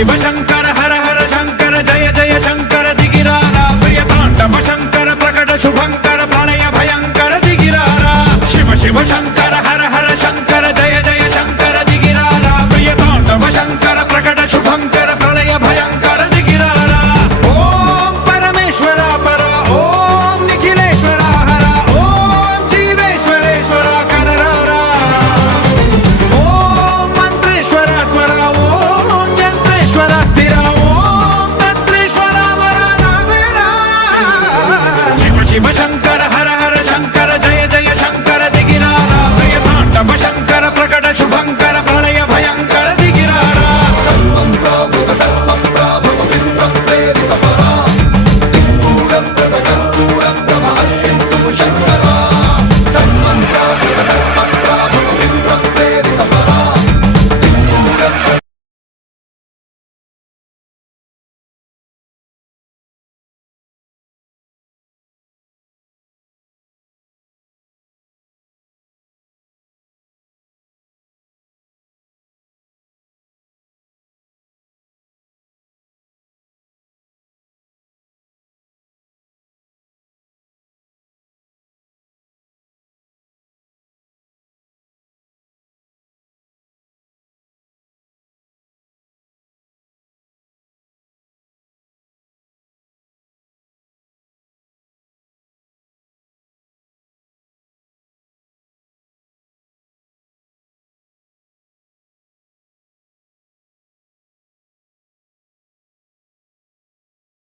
शिव शंकर हर हर शंकर जय जय शंकर दिगिरारा प्रिय तांडव शंकर प्रकट शुभंकर प्रलय भयंकर दिगिरारा शिव शिव शंकर